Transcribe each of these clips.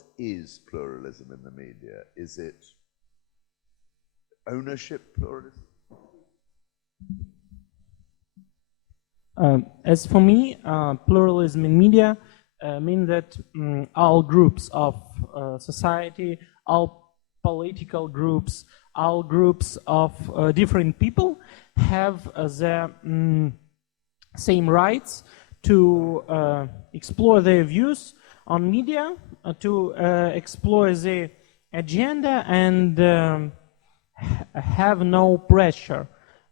what is pluralism in the media? Is it ownership pluralism? As for me, pluralism in media means that all groups of society, all political groups, all groups of different people have the same rights to explore their views on media, to explore the agenda, and have no pressure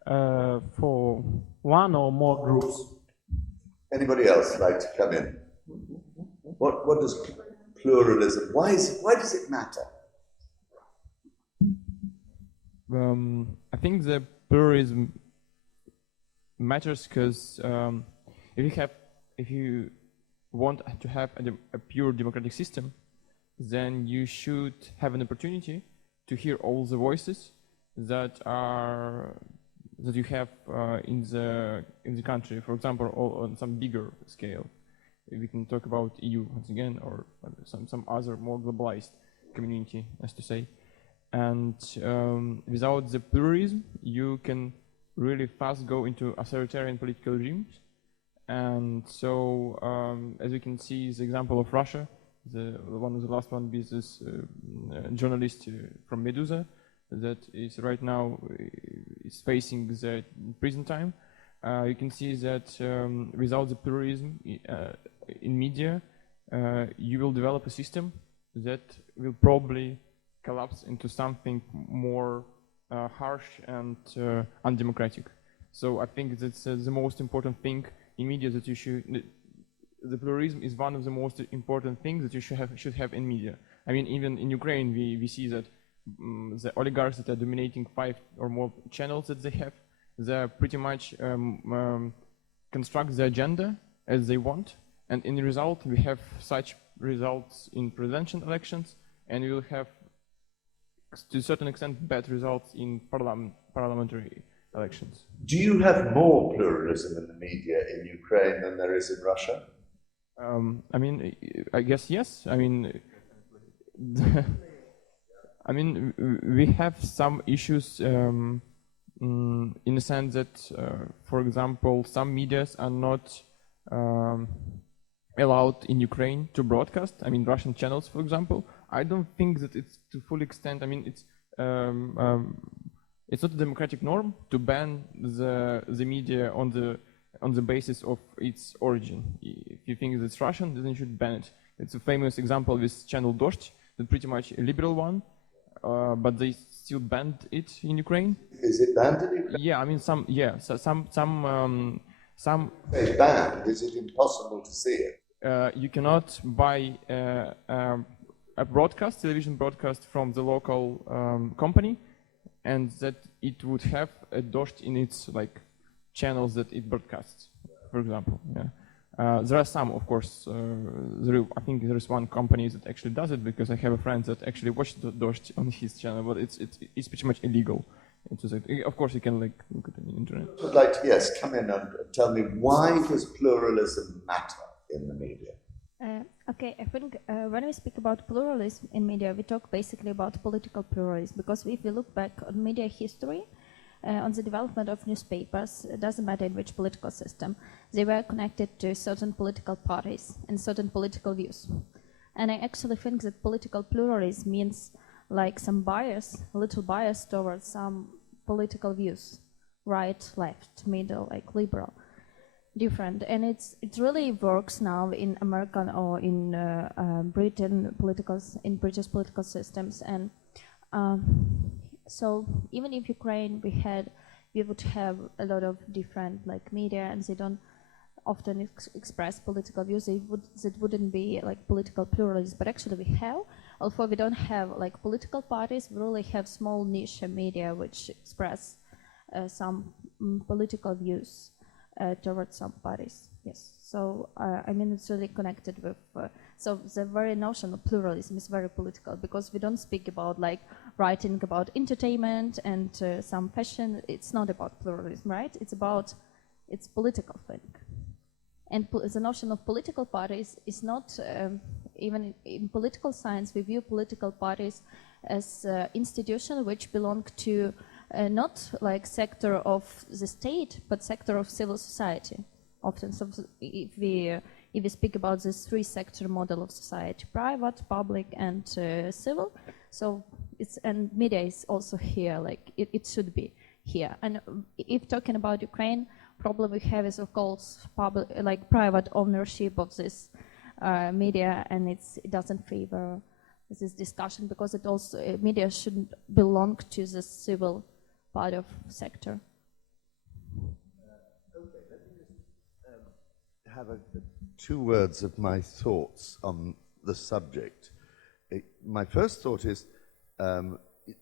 for one or more groups. Anybody else like to come in? What does pluralism? Why does it matter? I think the pluralism matters because if you want to have a pure democratic system, then you should have an opportunity to hear all the voices that you have in the country. For example, on some bigger scale, we can talk about EU once again, or some other more globalized community, as to say. And without the pluralism, you can really fast go into authoritarian political regimes. And so, as we can see, the example of Russia, the one of the last one is this journalist from Medusa that is right now is facing the prison time. You can see that without the pluralism in media, you will develop a system that will probably collapse into something more harsh and undemocratic. So I think that's the most important thing in media that you should. The pluralism is one of the most important things that you should have in media. I mean, even in Ukraine, we see that the oligarchs that are dominating 5 or more channels that they have, they pretty much construct the agenda as they want, and in the result, we have such results in presidential elections, and we will have, to a certain extent, bad results in parliamentary elections. Do you have more pluralism in the media in Ukraine than there is in Russia? I mean, I guess yes. I mean, we have some issues in the sense that, for example, some medias are not allowed in Ukraine to broadcast. I mean, Russian channels, for example. I don't think that it's to full extent. I mean, it's not a democratic norm to ban the media on the basis of its origin. If you think that it's Russian, then you should ban it. It's a famous example with channel Dozhd, that's pretty much a liberal one, but they still banned it in Ukraine. Is it banned in Ukraine? Yeah, I mean some. Yeah, so some. It's banned. Is it impossible to see it? You cannot buy a television broadcast from the local company, and that it would have a Dozhd in its channels that it broadcasts, for example. Yeah. There are some, of course. I think there is one company that actually does it, because I have a friend that actually watched Dozhd on his channel, but it's pretty much illegal. Of course, you can look at it on the internet. I would like to come in and tell me, why does pluralism matter in the media? Okay, I think when we speak about pluralism in media, we talk basically about political pluralism, because if we look back on media history, on the development of newspapers, it doesn't matter in which political system, they were connected to certain political parties and certain political views. And I actually think that political pluralism means some bias, a little bias towards some political views, right, left, middle, liberal, different. And it really works now in American or in British political systems. And so even if Ukraine we would have a lot of different media, and they don't often express political views, that wouldn't be political pluralism. But actually we have, although we don't have political parties, we really have small niche media which express some political views towards some parties. Yes. So I mean, it's really connected with. So the very notion of pluralism is very political, because we don't speak about writing about entertainment and some fashion. It's not about pluralism, right? It's political thing. And the notion of political parties is not even in political science, we view political parties as institutions which belong to not like sector of the state, but sector of civil society. Often, so if we speak about this three-sector model of society: private, public, and civil. So and media is also here, like it should be here. And if talking about Ukraine, problem we have is of course public, like private ownership of this media, and it doesn't favor this discussion because it also media shouldn't belong to the civil part of sector. Okay, let me just have 2 words of my thoughts on the subject. My first thought is,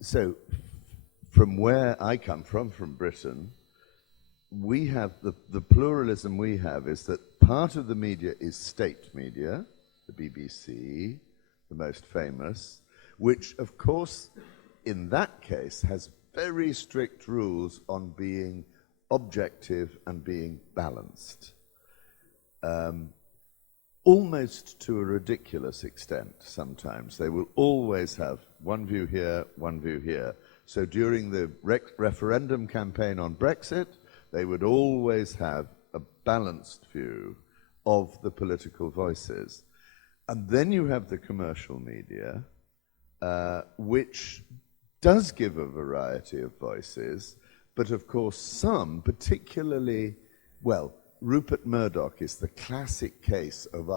so from where I come from Britain, we have the pluralism we have is that part of the media is state media, the BBC, the most famous, which of course in that case has very strict rules on being objective and being balanced. Almost to a ridiculous extent sometimes. They will always have one view here, one view here. So during the referendum campaign on Brexit, they would always have a balanced view of the political voices. And then you have the commercial media, which does give a variety of voices, but of course some, particularly, well, Rupert Murdoch is the classic case of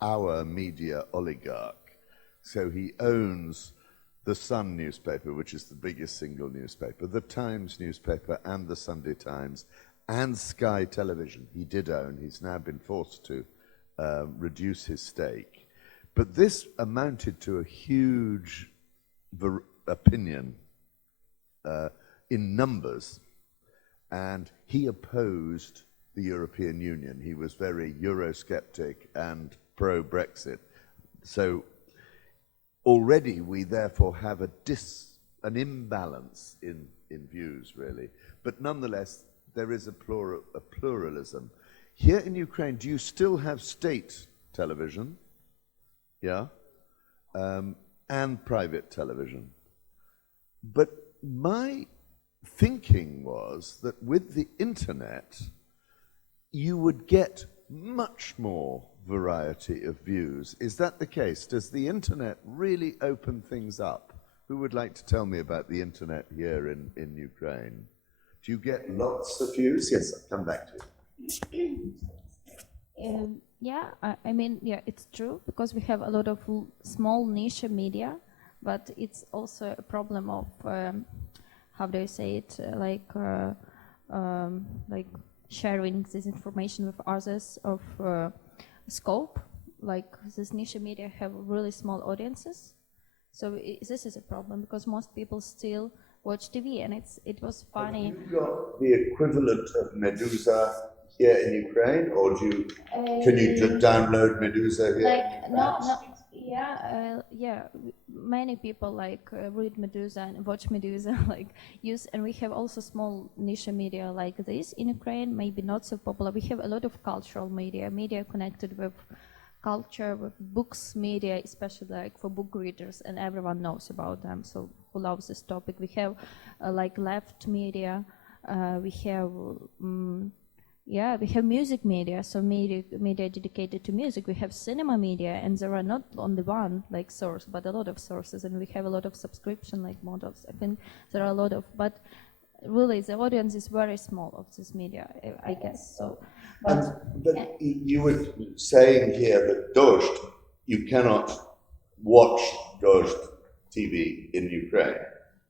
our media oligarch. So he owns the Sun newspaper, which is the biggest single newspaper, the Times newspaper and the Sunday Times, and Sky Television. He did own, he's now been forced to reduce his stake. But this amounted to a huge opinion in numbers, and he opposed the European Union. He was very Eurosceptic and pro-Brexit. So already we therefore have an imbalance in views, really. But nonetheless, there is a pluralism. Here in Ukraine, do you still have state television? Yeah? And private television. But my thinking was that with the internet, you would get much more variety of views. Is that the case? Does the internet really open things up? Who would like to tell me about the internet here in Ukraine? Do you get lots of views? Yes, I'll come back to it. Yeah, I mean, yeah, it's true because we have a lot of small niche media, but it's also a problem of, how do you say it, like sharing this information with others of scope. Like this niche media have really small audiences, so this is a problem because most people still watch TV, and it was funny. Have you got the equivalent of Medusa here in Ukraine, or can you just download Medusa here? Yeah. Many people read Medusa and watch Medusa, and we have also small niche media like this in Ukraine, maybe not so popular. We have a lot of cultural media connected with culture, with books, media, especially for book readers, and everyone knows about them. So who loves this topic? We have left media. We have. We have music media, so media dedicated to music. We have cinema media, and there are not only one source, but a lot of sources, and we have a lot of subscription models. I think there are a lot of, but really the audience is very small of this media, I guess. So, but you were saying here that Dost, you cannot watch Dost TV in Ukraine.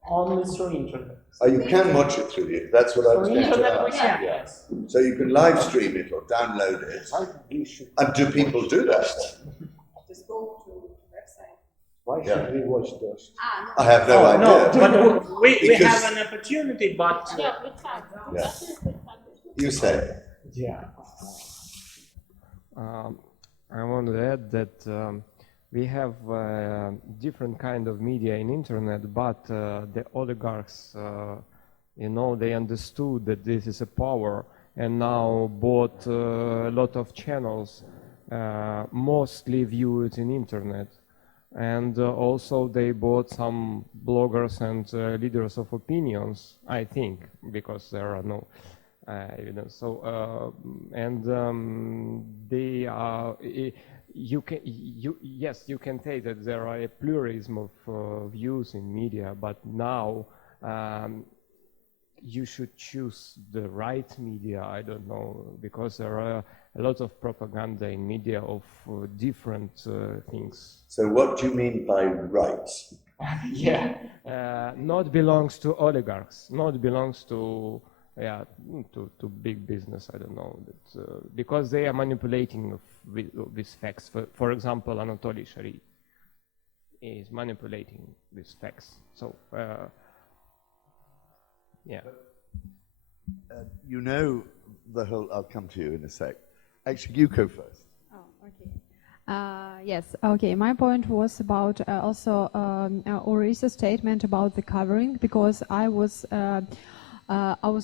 Only through internet. Oh, you can watch it through the internet. That's what I was going to ask. Yes. So you can live stream it or download it. And do people do that? Just go to the website. Why should we watch those? I have no idea. No, but we have an opportunity, but Yeah. You say. Yeah. I want to add that we have different kind of media in internet, but the oligarchs, they understood that this is a power, and now bought a lot of channels mostly viewed in internet. And also they bought some bloggers and leaders of opinions, I think, because there are no evidence. So they are. Yes, you can say that there are a pluralism of views in media, but now you should choose the right media. I don't know, because there are a lot of propaganda in media of different things. So what do you mean by rights? Yeah, not belongs to oligarchs, not belongs to to big business. I don't know that, because they are manipulating with facts. For example, Anatoly Sharif is manipulating these facts. So yeah. You know the whole. I'll come to you in a sec. Actually, you go first. Oh, okay. Yes, okay. My point was about also Ulrice's statement about the covering, because I was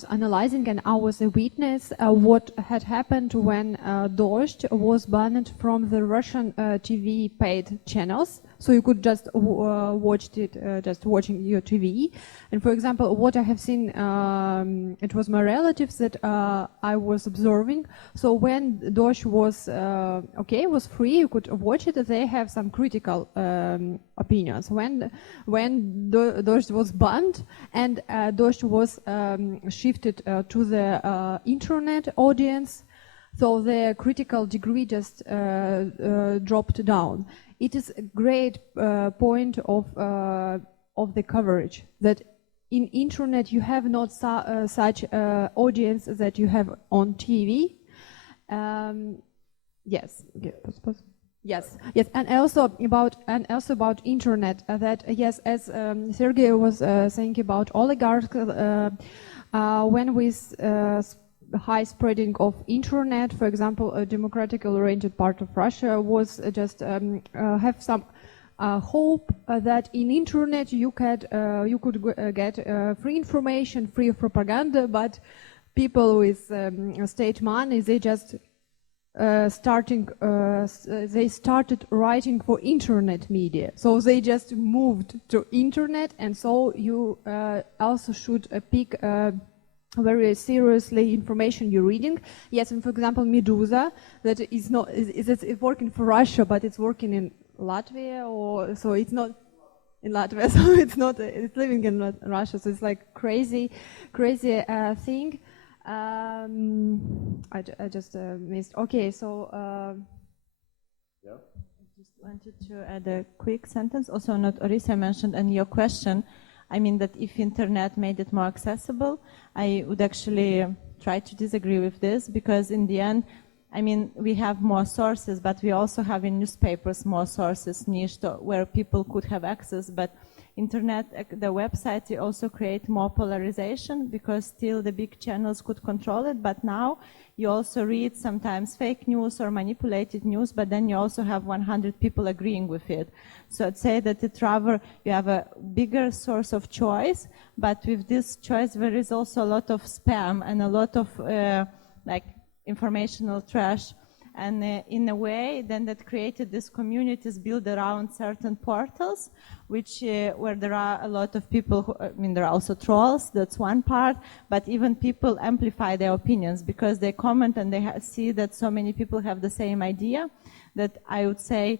analyzing and I was a witness what had happened when Dost was banned from the Russian TV paid channels. So you could just watch it, just watching your TV. And for example, what I have seen, it was my relatives that I was observing. So when Dosh was was free, you could watch it. They have some critical opinions. When Dosh was banned and Dosh was shifted to the internet audience, so the critical degree just dropped down. It is a great point of the coverage that in internet you have not such audience that you have on TV. Yes. Yes, yes, and also about internet. That yes, as Sergey was saying about oligarchs, when with high spreading of internet, for example, a democratically oriented part of Russia was just have some hope that in internet you could get free information, free of propaganda, but people with state money, they just they started writing for internet media, so they just moved to internet, and so you also should pick very seriously information you're reading. Yes, and for example, Medusa, that is not it's working for Russia, but it's working in Latvia, or so it's not in Latvia, so it's not it's living in Russia, so it's like crazy thing. I just missed. Okay, so yeah. I just wanted to add a quick sentence. Also, not Orisa mentioned in your question. I mean that if internet made it more accessible, I would actually try to disagree with this, because in the end, I mean, we have more sources, but we also have in newspapers more sources niched where people could have access. But internet, the website, they also create more polarization, because still the big channels could control it. But now you also read sometimes fake news or manipulated news, but then you also have 100 people agreeing with it. So I'd say that it rather, you have a bigger source of choice, but with this choice there is also a lot of spam and a lot of like informational trash. And in a way, then that created these communities built around certain portals, which where there are a lot of people who, I mean, there are also trolls, that's one part, but even people amplify their opinions because they comment and they see that so many people have the same idea, that I would say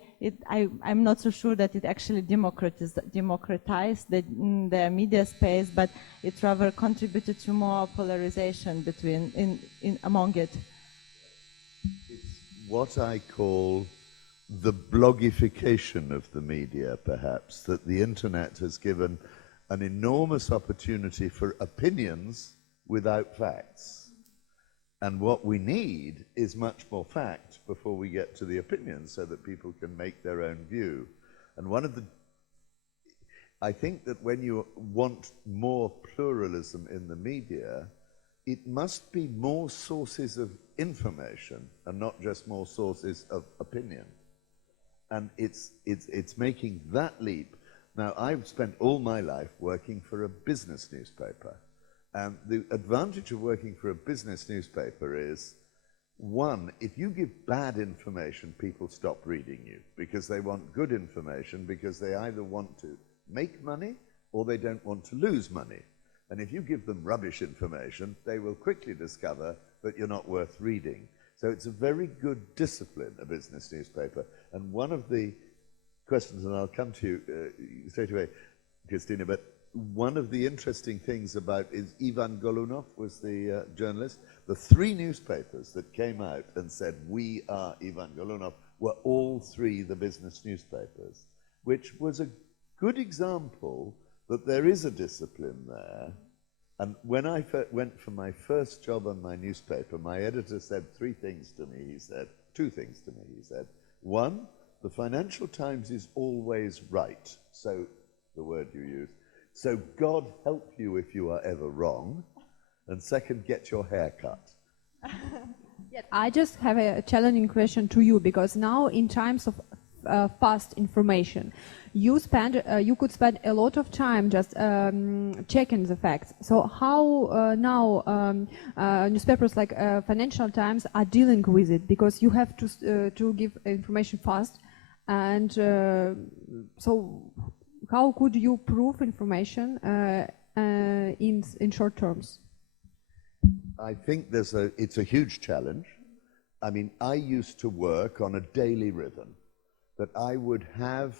I'm not so sure that it actually democratized the media space, but it rather contributed to more polarization between among it. What I call the blogification of the media, perhaps, that the internet has given an enormous opportunity for opinions without facts. And what we need is much more fact before we get to the opinions, so that people can make their own view. And I think that when you want more pluralism in the media, it must be more sources of information and not just more sources of opinion. And it's making that leap. Now, I've spent all my life working for a business newspaper. And the advantage of working for a business newspaper is One, if you give bad information, people stop reading you because they want good information because they either want to make money or they don't want to lose money. And if you give them rubbish information, they will quickly discover that you're not worth reading. So it's a very good discipline, a business newspaper. And one of the questions, and I'll come to you straight away, Christina, but one of the interesting things about is Ivan Golunov was the journalist. The 3 newspapers that came out and said, "We are Ivan Golunov," were all 3 the business newspapers, which was a good example that there is a discipline there. And when I went for my first job on my newspaper, my editor said 3 things to me. He said, 2 things to me. He said, 1, the Financial Times is always right, so the word you use. So God help you if you are ever wrong. And second, get your hair cut. Yes, I just have a challenging question to you, because now in times of fast information, you could spend a lot of time just checking the facts. So how now newspapers like Financial Times are dealing with it, because you have to give information fast, and so how could you prove information in short terms? I think it's a huge challenge. I mean, I used to work on a daily rhythm that I would have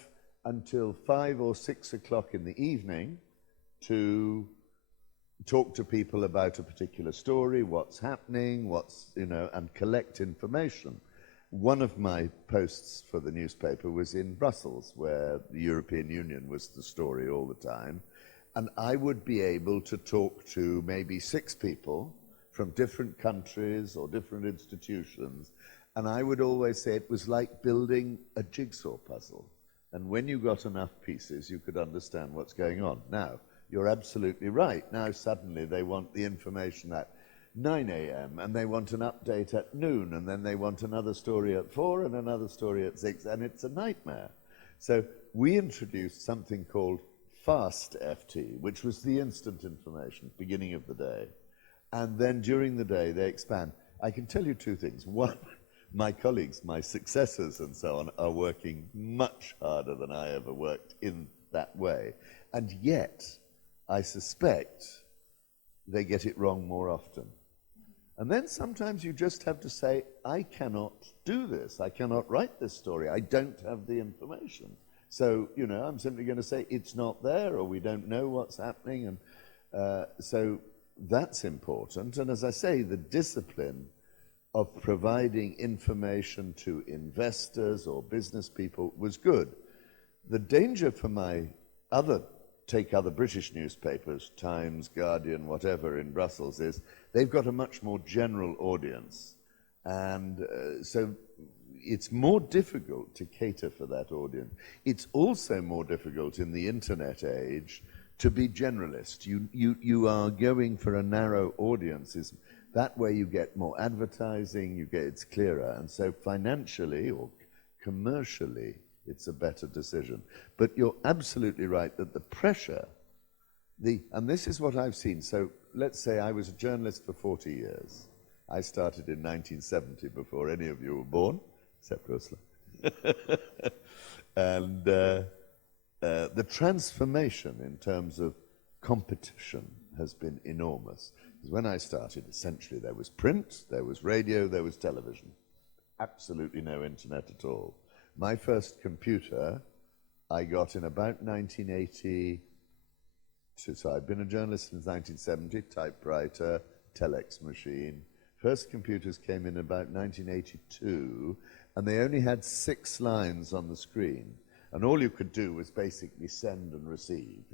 until 5 or 6 o'clock in the evening to talk to people about a particular story, what's happening, and collect information. One of my posts for the newspaper was in Brussels, where the European Union was the story all the time. And I would be able to talk to maybe 6 people from different countries or different institutions. And I would always say it was like building a jigsaw puzzle. And when you got enough pieces, you could understand what's going on. Now, you're absolutely right. Now suddenly they want the information at 9 a.m. and they want an update at noon, and then they want another story at 4 and another story at 6, and it's a nightmare. So we introduced something called Fast FT, which was the instant information, beginning of the day. And then during the day, they expand. I can tell you 2 things. One, my colleagues, my successors and so on, are working much harder than I ever worked in that way. And yet, I suspect they get it wrong more often. And then sometimes you just have to say, I cannot do this. I cannot write this story. I don't have the information. So, I'm simply going to say it's not there, or we don't know what's happening. And so that's important. And as I say, the discipline of providing information to investors or business people was good. The danger for take other British newspapers, Times, Guardian, whatever, in Brussels, is they've got a much more general audience. And so it's more difficult to cater for that audience. It's also more difficult in the internet age to be generalist. You are going for a narrow audience. That way you get more advertising, it's clearer. And so financially or commercially, it's a better decision. But you're absolutely right that the pressure, and this is what I've seen. So let's say I was a journalist for 40 years. I started in 1970 before any of you were born, except Ursula. And the transformation in terms of competition has been enormous. Because when I started, essentially there was print, there was radio, there was television. Absolutely no internet at all. My first computer I got in about 1980. So I've been a journalist since 1970, typewriter, telex machine. First computers came in about 1982, and they only had 6 lines on the screen. And all you could do was basically send and receive.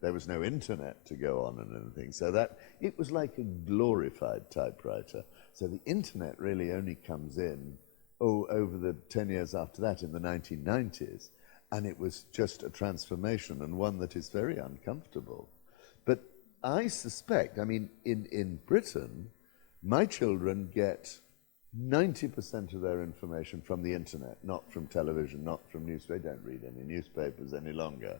There was no internet to go on and anything. So it was like a glorified typewriter. So the internet really only comes in over the 10 years after that, in the 1990s. And it was just a transformation, and one that is very uncomfortable. But I suspect, in Britain, my children get 90% of their information from the internet, not from television, not from news. They don't read any newspapers any longer.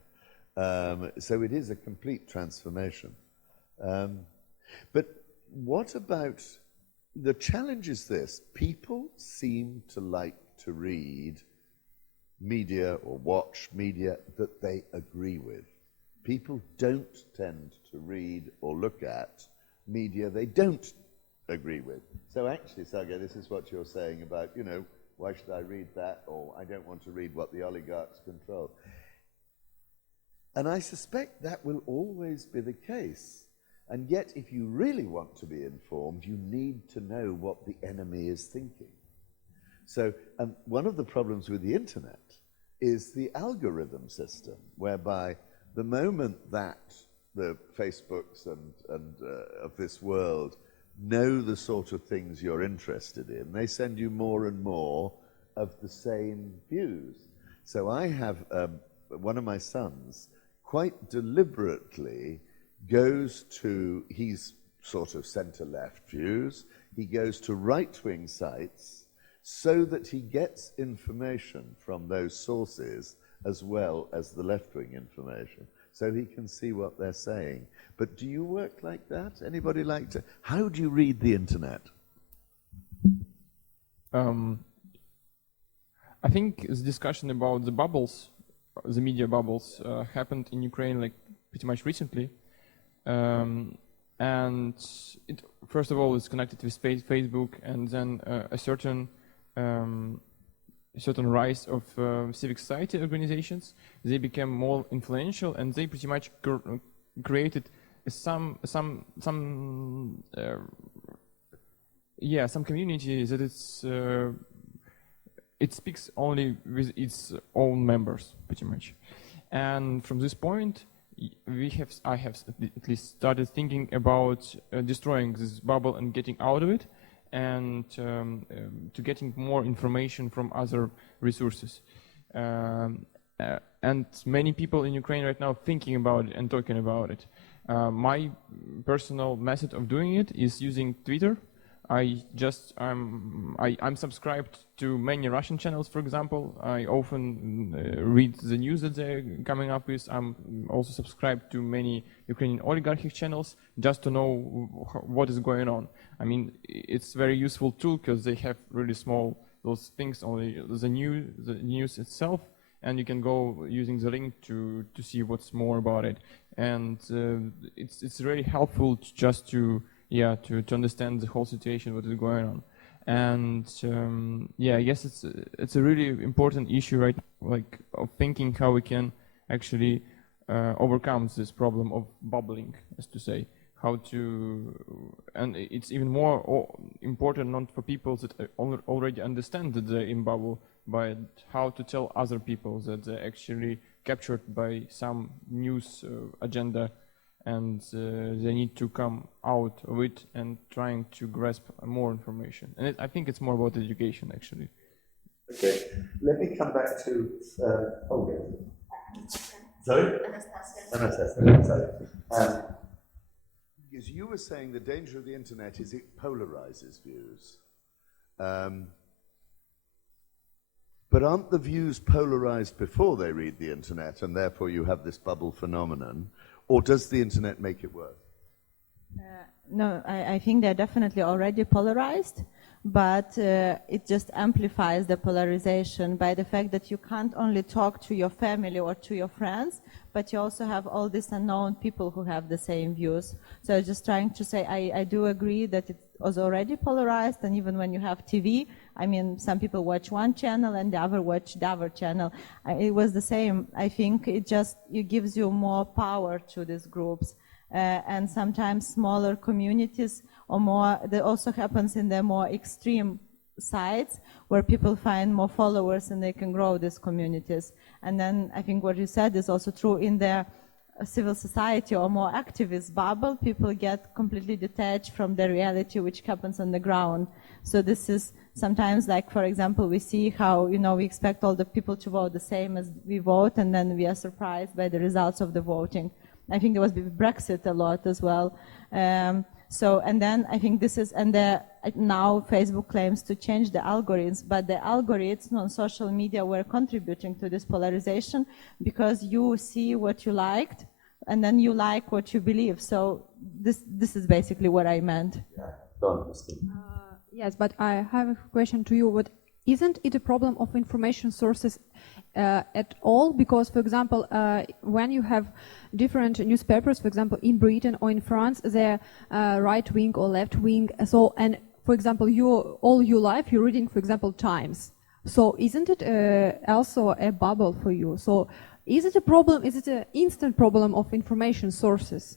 So it is a complete transformation. But what about the challenge is this: people seem to like to read media or watch media that they agree with. People don't tend to read or look at media they don't agree with. So actually, Sergei, this is what you're saying about, you know, why should I read that, or I don't want to read what the oligarchs control. And I suspect that will always be the case. And yet, if you really want to be informed, you need to know what the enemy is thinking. So one of the problems with the internet is the algorithm system, whereby the moment that the Facebooks and of this world know the sort of things you're interested in, they send you more and more of the same views. So I have one of my sons quite deliberately goes to, he's sort of center-left views, he goes to right-wing sites so that he gets information from those sources as well as the left-wing information, so he can see what they're saying. But do you work like that? Anybody like to? How do you read the internet? I think the discussion about the bubbles, the media bubbles, happened in Ukraine like pretty much recently. And it, first of all, is connected with Facebook, and then a certain rise of civic society organizations. They became more influential, and they pretty much created some community that it speaks only with its own members, pretty much. And from this point, I have at least started thinking about destroying this bubble and getting out of it, and to getting more information from other resources. And many people in Ukraine right now thinking about it and talking about it. My personal method of doing it is using Twitter. I'm subscribed to many Russian channels, for example. I often read the news that they're coming up with. I'm also subscribed to many Ukrainian oligarchic channels just to know what is going on. I mean, it's a very useful tool because they have really small, those things, only the news itself, and you can go using the link to see what's more about it. And it's really helpful to understand the whole situation, what is going on. And I guess it's a really important issue, right? Like, of thinking how we can actually overcome this problem of bubbling, as to say. And it's even more important not for people that already understand that they're in bubble, but how to tell other people that they're actually captured by some news agenda, and they need to come out of it and trying to grasp more information. And I think it's more about education, actually. Okay, let me come back to, sorry? Anastasia, sorry. Because you were saying the danger of the internet is it polarizes views. But aren't the views polarized before they read the internet, and therefore you have this bubble phenomenon? Or does the internet make it worse? No, I think they're definitely already polarized, but it just amplifies the polarization by the fact that you can't only talk to your family or to your friends, but you also have all these unknown people who have the same views. So I'm just trying to say, I do agree that it was already polarized, and even when you have TV, I mean, some people watch one channel and the other watch the other channel. It was the same. I think it gives you more power to these groups. And sometimes smaller communities or more, that also happens in the more extreme sides where people find more followers and they can grow these communities. And then I think what you said is also true in the civil society or more activist bubble. People get completely detached from the reality which happens on the ground. So this is sometimes, like, for example, we see how, we expect all the people to vote the same as we vote, and then we are surprised by the results of the voting. I think there was Brexit a lot as well. And then I think this is, now Facebook claims to change the algorithms, but the algorithms on social media were contributing to this polarization because you see what you liked, and then you like what you believe. So this is basically what I meant. Yeah, go on, Christine. Yes, but I have a question to you. What isn't it a problem of information sources at all? Because, for example, when you have different newspapers, for example, in Britain or in France, they're right wing or left wing. So, and for example, all your life you're reading, for example, Times. So, isn't it also a bubble for you? So, is it a problem? Is it an instant problem of information sources?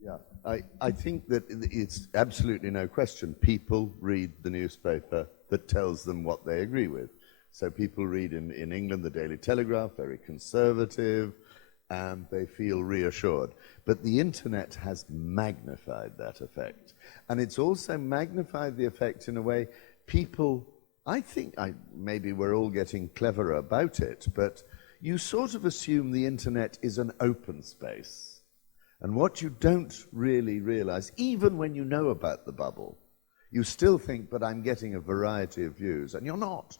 Yeah, I think that it's absolutely no question. People read the newspaper that tells them what they agree with. So people read in England the Daily Telegraph, very conservative, and they feel reassured. But the internet has magnified that effect. And it's also magnified the effect in a way people, I think maybe we're all getting cleverer about it, but you sort of assume the internet is an open space. And what you don't really realize, even when you know about the bubble, you still think, but I'm getting a variety of views. And you're not.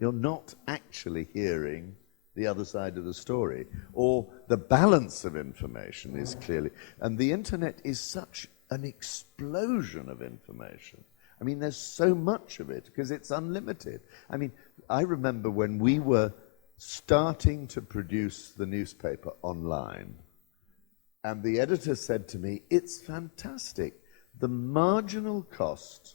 You're not actually hearing the other side of the story. Or the balance of information is clearly. And the internet is such an explosion of information. I mean, there's so much of it because it's unlimited. I mean, I remember when we were starting to produce the newspaper online, and the editor said to me, it's fantastic. The marginal cost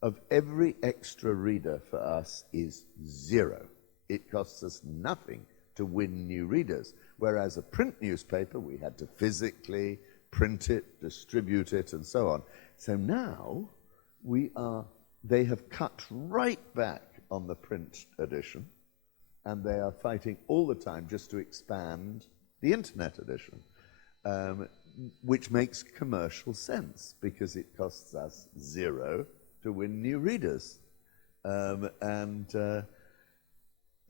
of every extra reader for us is zero. It costs us nothing to win new readers. Whereas a print newspaper, we had to physically print it, distribute it, and so on. So now they have cut right back on the print edition, and they are fighting all the time just to expand the internet edition. Which makes commercial sense because it costs us zero to win new readers. So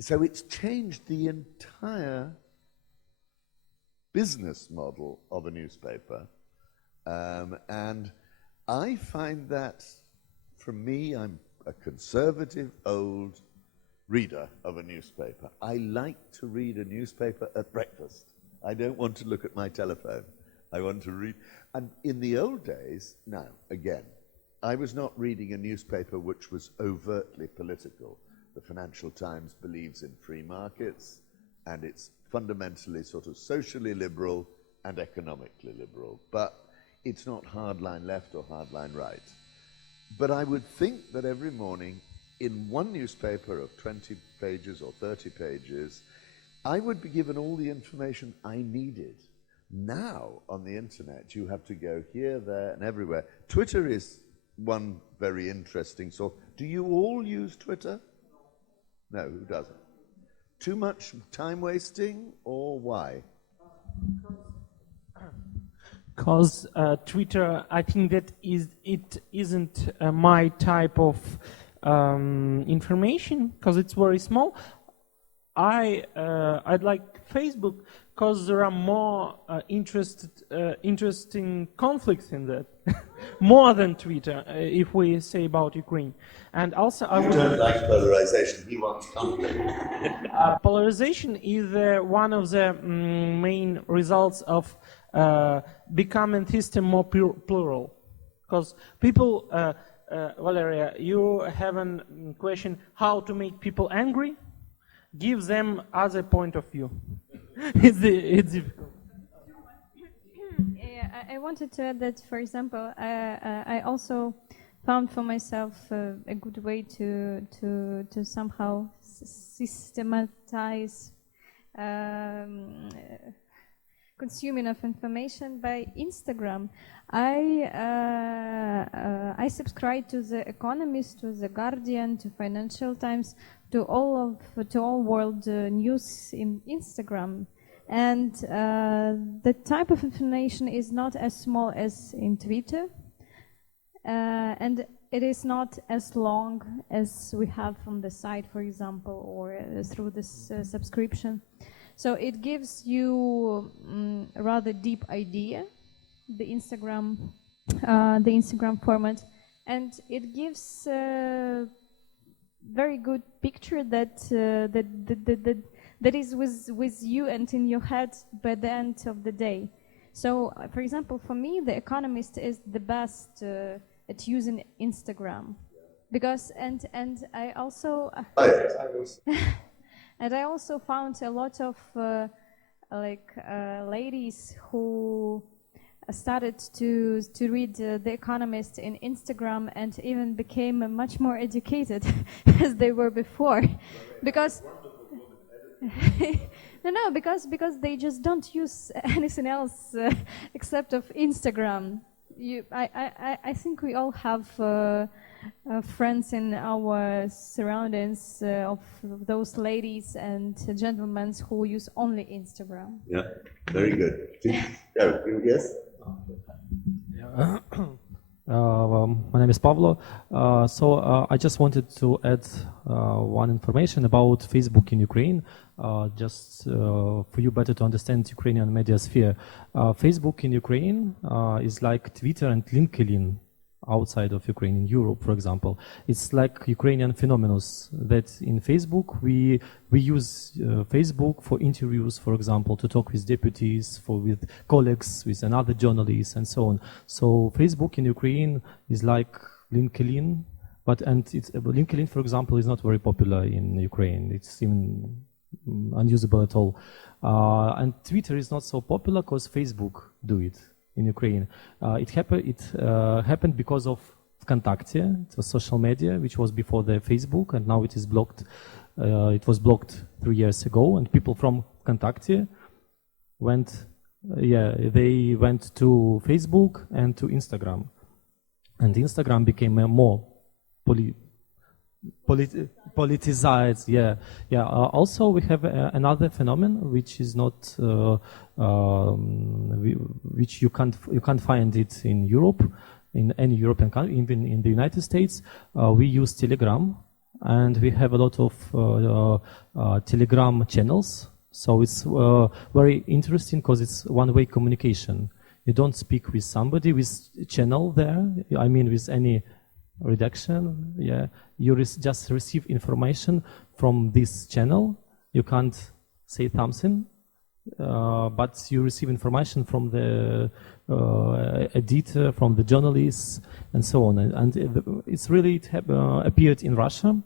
it's changed the entire business model of a newspaper. And I find that, for me, I'm a conservative old reader of a newspaper. I like to read a newspaper at breakfast. I don't want to look at my telephone. I want to read. And in the old days, now, again, I was not reading a newspaper which was overtly political. The Financial Times believes in free markets, and it's fundamentally sort of socially liberal and economically liberal. But it's not hardline left or hardline right. But I would think that every morning, in one newspaper of 20 pages or 30 pages, I would be given all the information I needed. Now, on the internet, you have to go here, there, and everywhere. Twitter is one very interesting source. Do you all use Twitter? No, who doesn't? Too much time wasting, or why? Because Twitter, I think that it isn't my type of information, because it's very small. I'd like Facebook because there are more interesting conflicts in that, more than Twitter, if we say about Ukraine. And also, I don't like polarization. He wants conflict. Polarization is one of the main results of becoming system more plural, because people. Valeria, you have a question: how to make people angry? Give them other point of view. It's difficult. Yeah, I wanted to add that, for example, I also found for myself a good way to somehow systematize consuming of information by Instagram. I subscribe to The Economist, to The Guardian, to Financial Times, to all world news in Instagram, and the type of information is not as small as in Twitter, and it is not as long as we have from the site, for example, or through this subscription. So it gives you a rather deep idea, the Instagram format, and it gives very good picture that is with you and in your head by the end of the day. So, for example, for me, The Economist is the best at using Instagram. because and I also and I also found a lot of ladies who started to read The Economist in Instagram and even became much more educated as they were before, because because they just don't use anything else except of Instagram. I think we all have friends in our surroundings of those ladies and gentlemen who use only Instagram. Yeah, very good. You guess? My name is Pavlo. I just wanted to add one information about Facebook in Ukraine, just for you better to understand Ukrainian media sphere. Facebook in Ukraine is like Twitter and LinkedIn outside of Ukraine, in Europe, for example. It's like Ukrainian phenomenon that in Facebook, we use Facebook for interviews, for example, to talk with deputies, with colleagues, with another journalists, and so on. So Facebook in Ukraine is like LinkedIn, LinkedIn, for example, is not very popular in Ukraine. It's even unusable at all. And Twitter is not so popular because Facebook do it in Ukraine. It happened because of Vkontakte. It was social media, which was before the Facebook, and now it is blocked. It was blocked 3 years ago, and people from Vkontakte they went to Facebook and to Instagram, and Instagram became more politicized. Also, we have another phenomenon which is not, which you can't find it in Europe, in any European country, even in the United States. We use Telegram, and we have a lot of Telegram channels. So it's very interesting because it's one-way communication. You don't speak with somebody with channel there. I mean, with any redaction, you just receive information from this channel. You can't say something, but you receive information from the editor, from the journalists, and so on. And it's really appeared in Russia,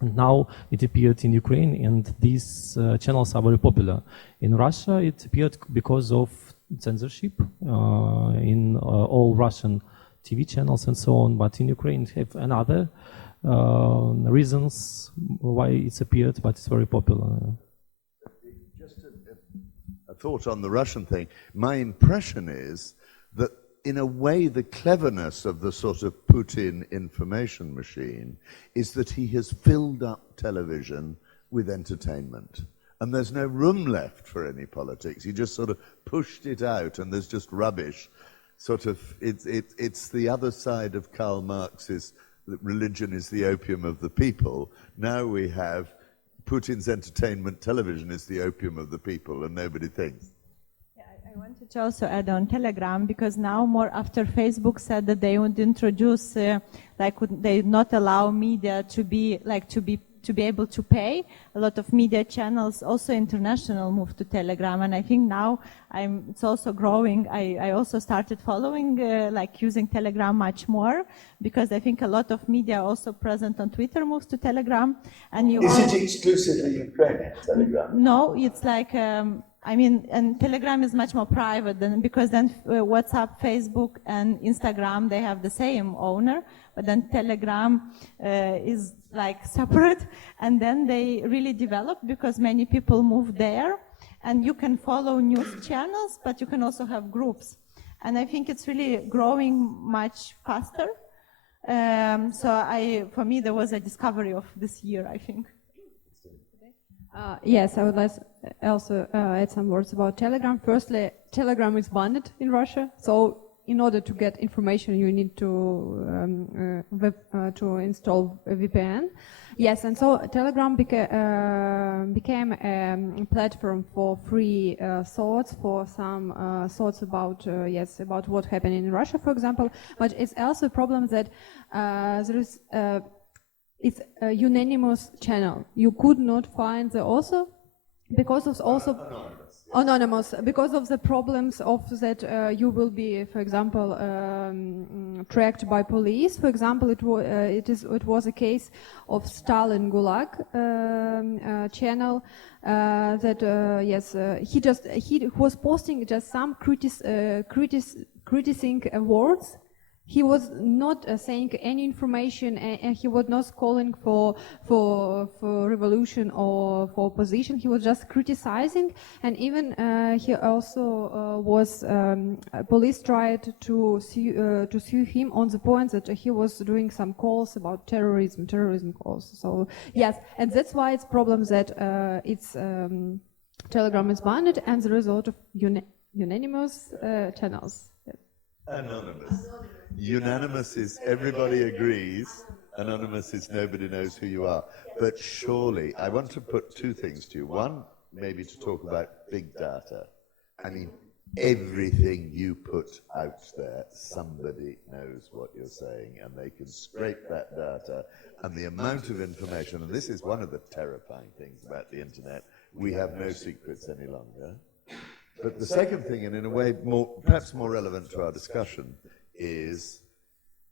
and now it appeared in Ukraine, and these channels are very popular. In Russia, it appeared because of censorship in all Russian TV channels and so on, but in Ukraine have another reasons why it's appeared, but it's very popular. Just a thought on the Russian thing. My impression is that in a way the cleverness of the sort of Putin information machine is that he has filled up television with entertainment. And there's no room left for any politics. He just sort of pushed it out, and there's just rubbish. Sort of, it's the other side of Karl Marx's that religion is the opium of the people. Now we have Putin's entertainment television is the opium of the people, and nobody thinks. Yeah, I wanted to also add on Telegram, because now more after Facebook said that they would introduce, they not allow media to be able to pay. A lot of media channels, also international, moved to Telegram, and I think now it's also growing. I also started following, using Telegram much more, because I think a lot of media also present on Twitter moves to Telegram. And Is it exclusively Ukrainian, Telegram? No, it's and Telegram is much more private because WhatsApp, Facebook, and Instagram, they have the same owner, but then Telegram is separate, and then they really develop because many people move there, and you can follow news channels, but you can also have groups, and I think it's really growing much faster. For me, there was a discovery of this year, I think. Yes, I would like also add some words about Telegram. Firstly, Telegram is banned in Russia, so in order to get information, you need to install a VPN. Yes, and so Telegram became a platform for free thoughts, for some thoughts about about what happened in Russia, for example. But it's also a problem that there is it's a unanimous channel. You could not find the author because of also anonymous, because of the problems of that you will be, for example, tracked by police. For example, it was a case of Stalin Gulag channel that he was posting just some criticizing words. He was not saying any information, and he was not calling for revolution or for opposition. He was just criticizing, and even he also was. Police tried to sue him on the point that he was doing some calls about terrorism calls. So yes, and that's why it's problem that Telegram is banned, and the result of unanimous channels. Anonymous. Unanimous is everybody agrees. Anonymous is nobody knows who you are. But surely, I want to put two things to you. One, maybe to talk about big data. I mean, everything you put out there, somebody knows what you're saying, and they can scrape that data. And the amount of information, and this is one of the terrifying things about the internet, we have no secrets any longer. But the second thing, and in a way perhaps more relevant to our discussion, is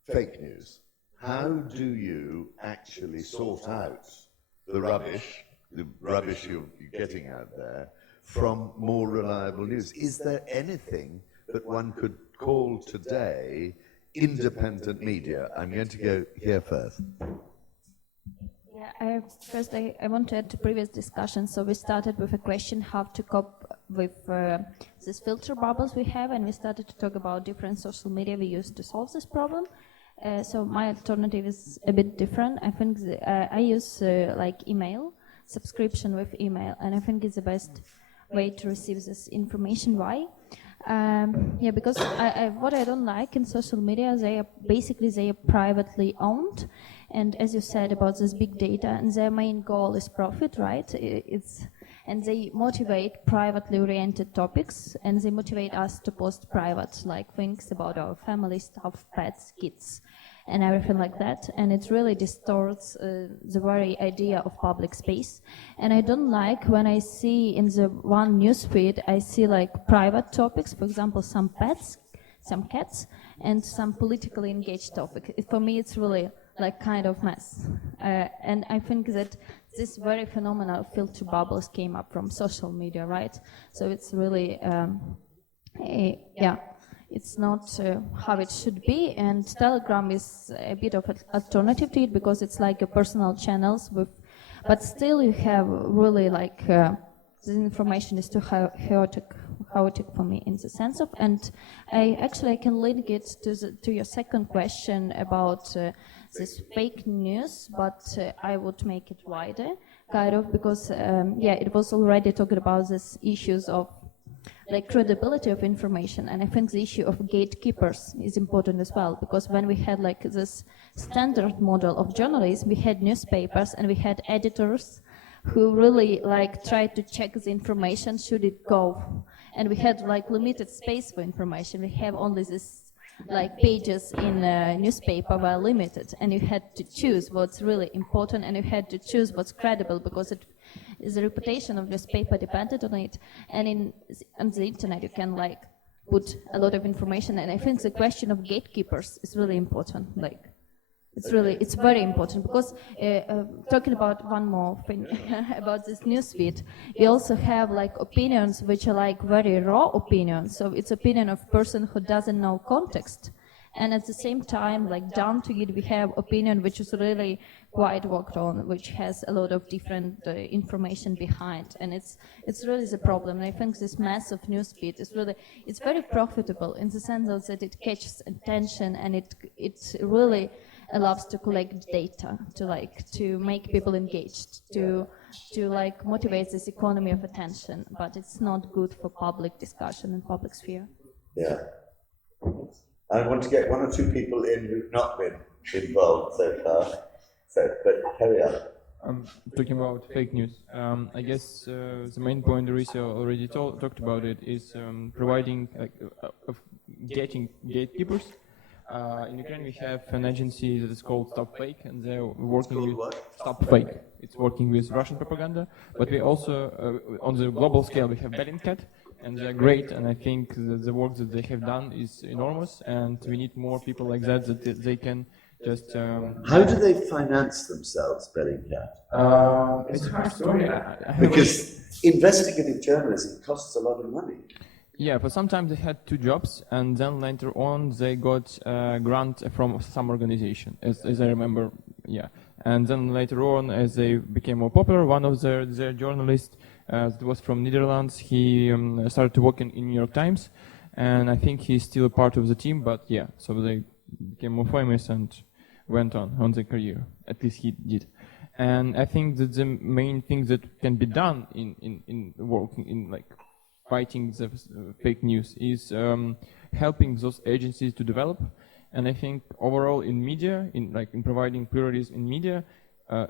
fake news. How do you actually sort out the rubbish you're getting out there, from more reliable news? Is there anything that one could call today independent media? I'm going to go here first. Yeah, first I want to add to previous discussion. So we started with a question how to cope with these filter bubbles we have, and we started to talk about different social media we use to solve this problem. So my alternative is a bit different. I think I use like email, subscription with email, and I think it's the best way to receive this information. Why? Because what I don't like in social media, they are privately owned, and as you said about this big data, and their main goal is profit, right? And they motivate privately oriented topics, and they motivate us to post private, like things about our family stuff, pets, kids, and everything like that. And it really distorts the very idea of public space. And I don't like when I see in the one newsfeed, I see like private topics, for example, some pets, some cats, and some politically engaged topic. For me, it's really like kind of mess. And I think that this very phenomenal filter bubbles came up from social media, right? So it's really, it's not how it should be. And Telegram is a bit of an alternative to it because it's like a personal channels with, but still you have really like, this information is too chaotic for me in the sense of, and I can link it to your second question about this fake news, but I would make it wider, kind of, because it was already talking about these issues of like credibility of information, and I think the issue of gatekeepers is important as well, because when we had like this standard model of journalism, we had newspapers and we had editors who really like tried to check the information, should it go, and we had like limited space for information. We have only this like pages in a newspaper were limited, and you had to choose what's really important, and you had to choose what's credible, because the reputation of newspaper depended on it. And on the internet you can like put a lot of information, and I think the question of gatekeepers is really important. Like it's very important, because talking about one more thing about this newsfeed, we also have like opinions which are like very raw opinions. So it's opinion of person who doesn't know context, and at the same time, like down to it, we have opinion which is really quite worked on, which has a lot of different information behind, and it's really the problem. And I think this massive newsfeed is really, it's very profitable in the sense that it catches attention, and it really allows to collect data, to make people engaged, to like motivate this economy of attention, but it's not good for public discussion and public sphere. Yeah. I want to get one or two people in who've not been involved so far. But carry on. Talking about fake news, I guess the main point Risa already talked about it is providing, getting gatekeepers. In Ukraine, we have an agency that is called Stop Fake, and they're working called with what? Stop Fake. It's working with Russian propaganda, but we also, on the global scale, we have Bellingcat, and they're great. And I think the work that they have done is enormous, and we need more people like that they can just. How do they finance themselves, Bellingcat? It's a hard story. Because investigative journalism costs a lot of money. Yeah, for some time they had 2 jobs, and then later on they got a grant from some organization, as I remember. Yeah, and then later on, as they became more popular, one of their journalists, that was from Netherlands, he started to work in New York Times, and I think he's still a part of the team. But yeah, so they became more famous and went on their career. At least he did. And I think that the main thing that can be done in working in like fighting the fake news is helping those agencies to develop. And I think overall in media, in providing pluralism in media,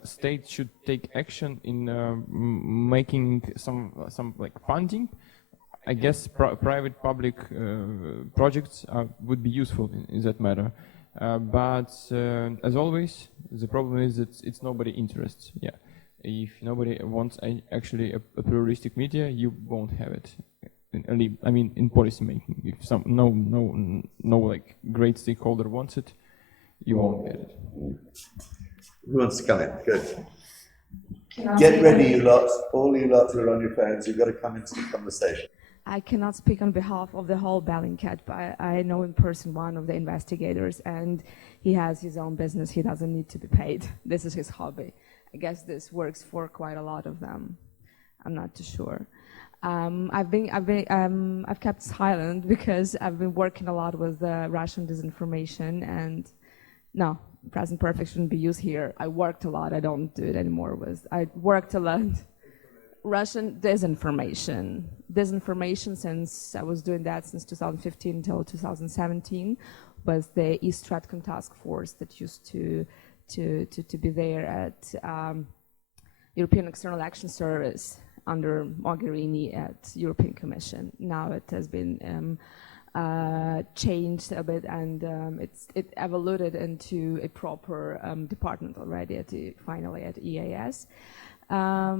states should take action in making some like funding. I guess private public projects would be useful in that matter. But as always, the problem is that it's nobody interests. Yeah, if nobody wants actually a pluralistic media, you won't have it. In policy making, if no like great stakeholder wants it, you won't get it. Who wants to come in? Good. Get ready, you lot. All you lot who are on your phones, you've got to come into the conversation. I cannot speak on behalf of the whole Bellingcat, but I know in person one of the investigators, and he has his own business. He doesn't need to be paid. This is his hobby. I guess this works for quite a lot of them. I'm not too sure. I've kept silent because I've been working a lot with Russian disinformation, and no, present perfect shouldn't be used here. I worked a lot. I don't do it anymore. I worked a lot. Russian disinformation since I was doing that since 2015 until 2017 was the East Stratcom task force that used to be there at European External Action Service under Mogherini at European Commission. Now it has been changed a bit, and it evolved into a proper department already finally at EAS. I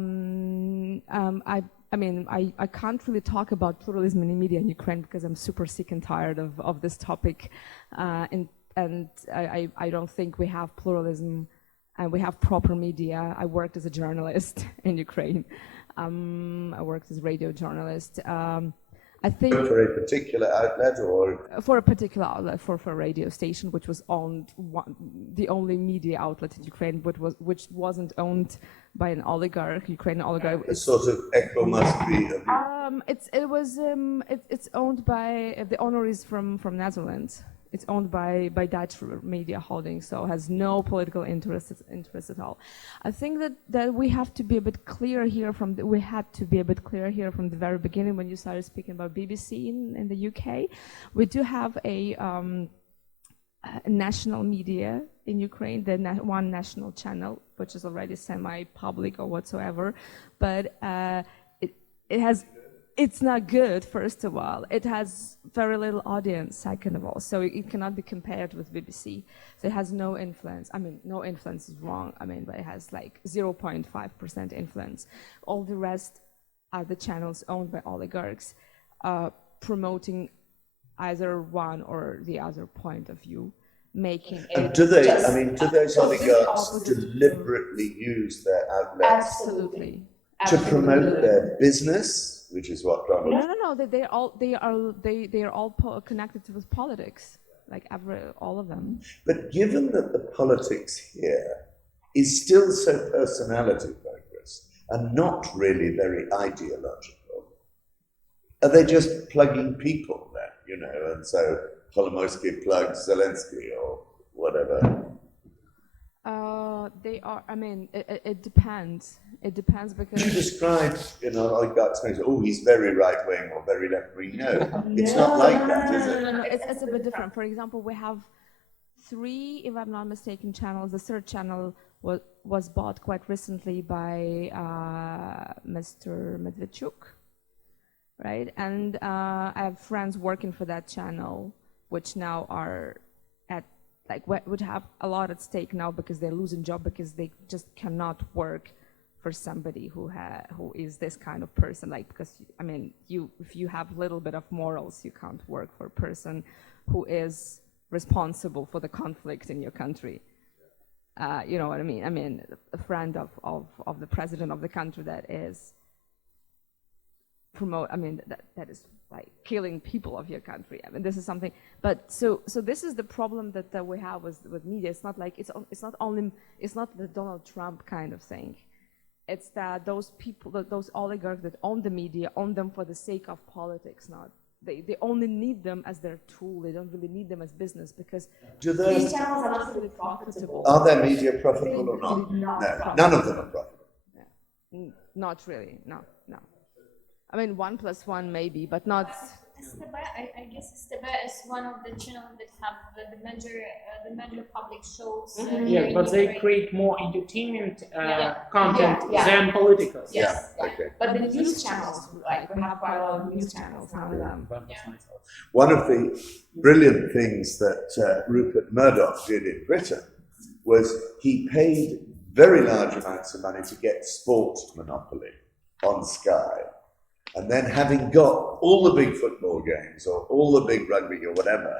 can't really talk about pluralism in the media in Ukraine because I'm super sick and tired of this topic, and I don't think we have pluralism and we have proper media. I worked as a journalist in Ukraine. I worked as a radio journalist. I think for a particular outlet, or for a particular outlet, for a radio station, which was owned the only media outlet in Ukraine, which wasn't owned by an oligarch, Ukrainian oligarch. A sort of echo must be. It's owned by the owner is from Netherlands. It's owned by Dutch media holding, so has no political interest at all. I think that we have to be a bit clear here from the very beginning when you started speaking about BBC in the UK. We do have a national media in Ukraine, one national channel, which is already semi-public or whatsoever, but it's not good, first of all. It has very little audience, second of all, so it cannot be compared with BBC. So it has no influence. No influence is wrong, but it has like 0.5% influence. All the rest are the channels owned by oligarchs, promoting either one or the other point of view, making it. Do those oligarchs deliberately use their outlets Absolutely. to promote their business? Which is what journalists. No. They are all connected with politics, like all of them. But given that the politics here is still so personality focused and not really very ideological, are they just plugging people then? And so Kolomoisky plugs Zelensky or whatever. They are. It depends. It depends because you describe, oligarchs. He's very right wing or very left wing. No, it's not like that, is it? No. It's a bit different. For example, we have 3, if I'm not mistaken, channels. The third channel was bought quite recently by Mr. Medvedchuk, right? And I have friends working for that channel, which now are like would have a lot at stake now because they're losing job because they just cannot work for somebody who is this kind of person. Like, because I mean, if you have a little bit of morals, you can't work for a person who is responsible for the conflict in your country. You know what I mean? I mean, a friend of the president of the country that is that is like killing people of your country. I mean, this is something. But so this is the problem that we have with media. It's not like it's not the Donald Trump kind of thing. It's that those people, those oligarchs that own the media, own them for the sake of politics. Not they only need them as their tool. They don't really need them as business because these channels are not really profitable. Are their media profitable or not? No, none of them are profitable. Yeah. Not really. No. I mean, 1 + 1 maybe, but not. I guess STB is one of the channels that have the major public shows. Yes, but they create more entertainment content than political. Yes. Okay. But the news channels, like we have quite a lot of news channels now. One of the brilliant things that Rupert Murdoch did in Britain was he paid very large amounts of money to get sport monopoly on Sky. And then having got all the big football games or all the big rugby or whatever,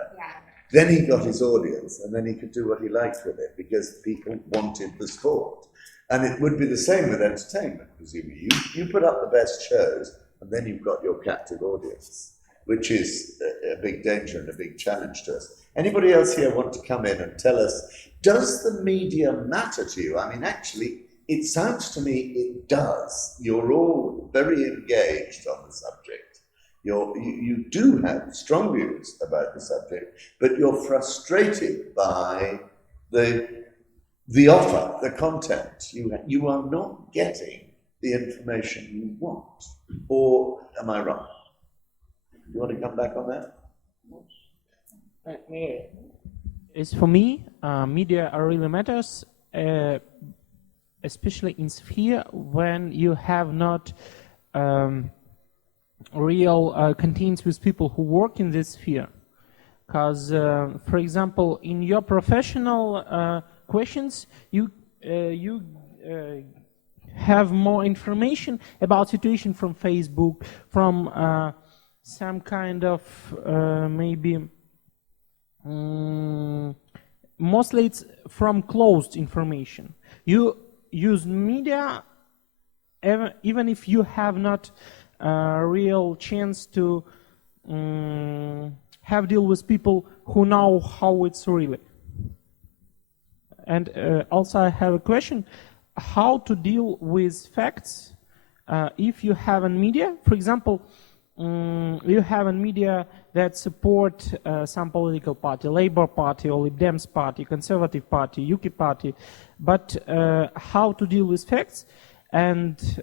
then he got his audience and then he could do what he liked with it because people wanted the sport. And it would be the same with entertainment, presumably. You put up the best shows and then you've got your captive audience, which is a big danger and a big challenge to us. Anybody else here want to come in and tell us, does the media matter to you? I mean, actually, it sounds to me it does. You're all very engaged on the subject. You do have strong views about the subject, but you're frustrated by the offer, the content. You are not getting the information you want. Or am I wrong? You want to come back on that? It's for me, media really matters. Especially in sphere when you have not real contacts with people who work in this sphere. Because, for example, in your professional questions, you have more information about situation from Facebook, from some kind of maybe mostly it's from closed information. You use media even if you have not a real chance to have deal with people who know how it's really. And also I have a question, how to deal with facts if you have a media, for example, you have a media that support some political party, Labour Party or Lib Dems Party, Conservative Party, UKIP Party, but how to deal with facts and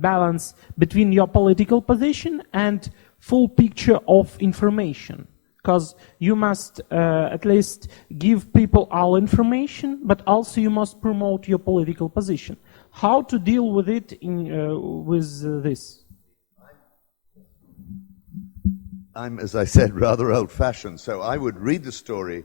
balance between your political position and full picture of information, because you must at least give people all information, but also you must promote your political position. How to deal with it with this? I'm, as I said, rather old-fashioned, so I would read the story